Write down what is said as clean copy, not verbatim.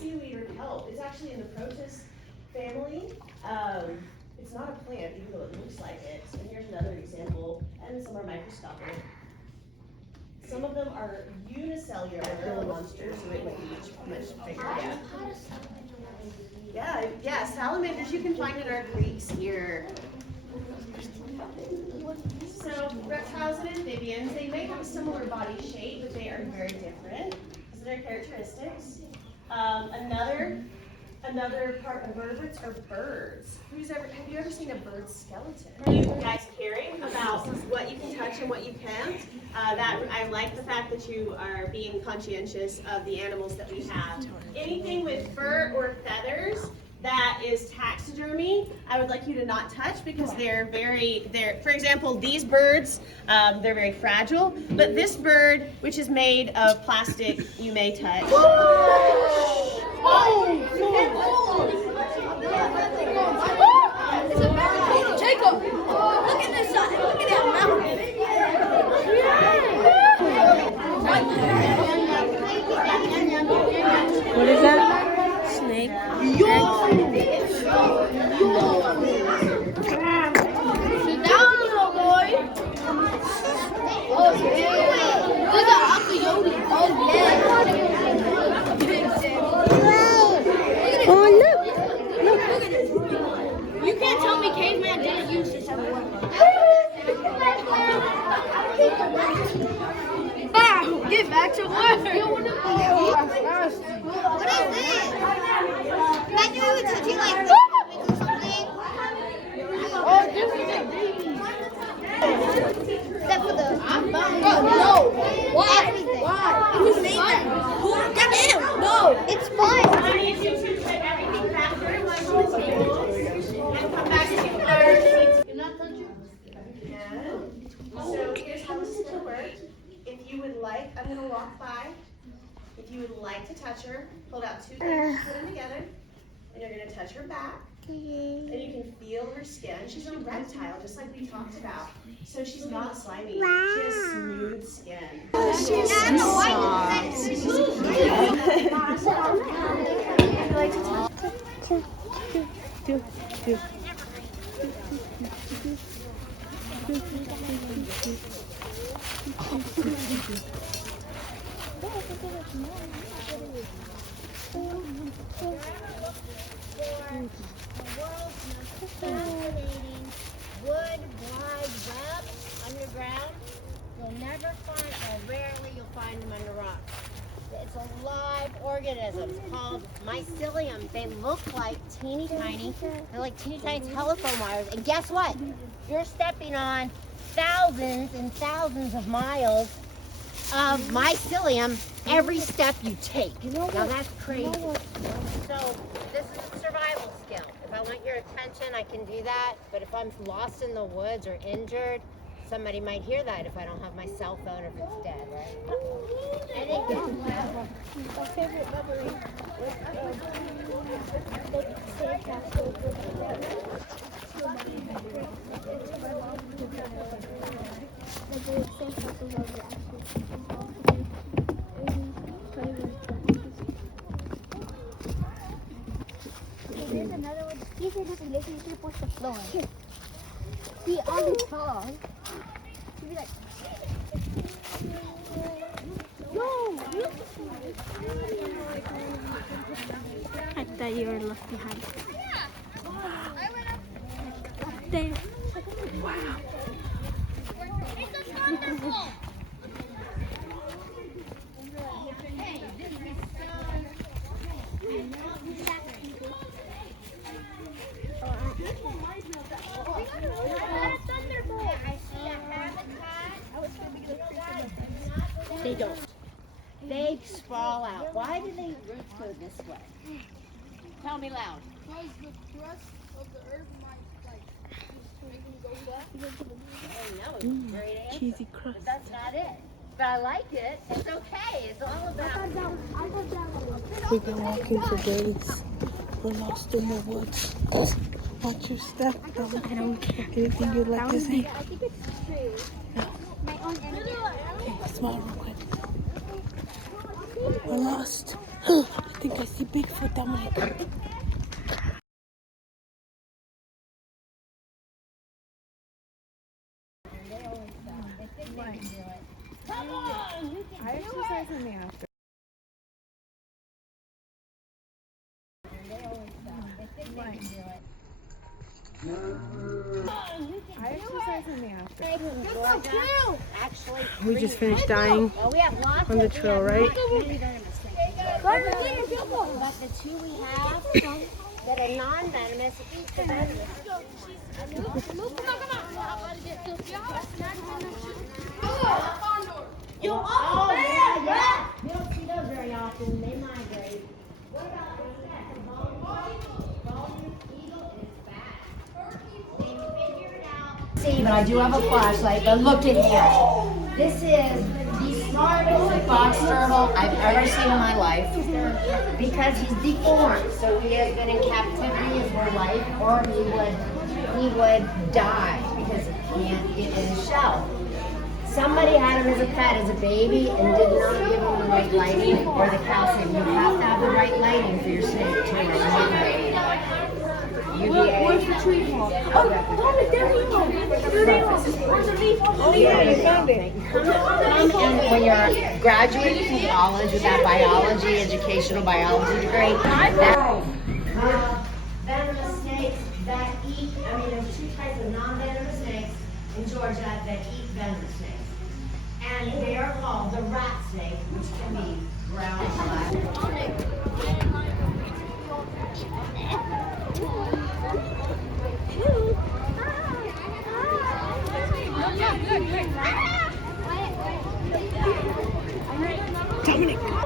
seaweed or kelp. It's actually in the Protus family. It's not a plant, even though it looks like it. And here's another example, and some are microscopic. Some of them are unicellular monsters, so they would be much bigger. Yeah, salamanders you can find in our creeks here. So reptiles and amphibians, they may have a similar body shape, but they are very different. These are their characteristics. Another part of vertebrates are birds. Have you ever seen a bird's skeleton? Are you guys caring about what you can touch and what you can't? I like the fact that you are being conscientious of the animals that we have. Anything with fur or feathers that is taxidermy, I would like you to not touch because for example, these birds, they're very fragile, but this bird, which is made of plastic, you may touch. Jacob, look at this side. Look at that mountain. What is that? Snake. Sit down, little boy. Oh, yeah. Look at Uncle Yodi. Oh, yeah. Oh, look. Look at this. You can't tell me caveman didn't use this as a weapon. Get back to work. What is this? Imagine we were touching like this or something. Oh, this is a baby. Except for the no. Why? Why? Who made that? Get him. No, it's fine. I need you to put everything back very much on the table and come back to our seats. You're not touching? So here's how this is going to work. If you would like, I'm going to walk by. If you would like to touch her, hold out two fingers, put them together, and you're going to touch her back. And you can feel her skin. She's a reptile, just like we talked about. So she's not slimy. She has smooth skin. She's fascinating wood wide web underground. You'll never find, or rarely you'll find them under rocks. It's a live organism called mycelium. They look like teeny tiny, they're like teeny tiny telephone wires. And guess what? You're stepping on thousands and thousands of miles of mycelium every step you take. Now that's crazy. So this is a survival skill. If I want your attention, I can do that. But if I'm lost in the woods or injured, somebody might hear that if I don't have my cell phone or if it's dead, right? I think My favorite memory was the sandcastle. There's another one. He said this relationship was the floor. He always falls. He'd be like, yo! I thought you were left behind. Up there. Wow. It's wonderful! they don't. They sprawl out. Why do they roots go this way? Tell me loud. Because the crust of the earth might just make them go left. I know, it's a great answer. Cheesy crust. But that's not it. But I like it. It's okay. It's all about. We've been walking for days. We're lost in the woods. Watch your step. I don't care. Anything you'd like to say? I think it's true. No. My own energy. Okay, smile real quick. We're lost. think I see Bigfoot, Dominic. I exercise in the afternoon. I exercise in the afternoon. Actually, We just finished dying well, we have lots on the of trail, right? many venomous snakes. But the two we have that are non-venomous eat the venomous. Oh, yeah. You don't see those very often. They migrate. What about the bald eagle is bad. They figure it out. See, but I do have a flashlight, but look at him. This is the smartest box turtle I've ever seen in my life because he's deformed. So he has been in captivity his whole life, or he would die because he can't get in his shell. Somebody had him as a pet as a baby and did not give him the right lighting or the calcium. You have to have the right lighting for your snake too. Where's the tree fall? Oh, there you go. Oh yeah, you found it. Come and when you're a graduate from college with that biology, educational biology degree, venomous snakes that eat, there's two types of non-venomous snakes in Georgia that eat venomous snakes. And they are called the rat snake, which can be brown and black. Dominic.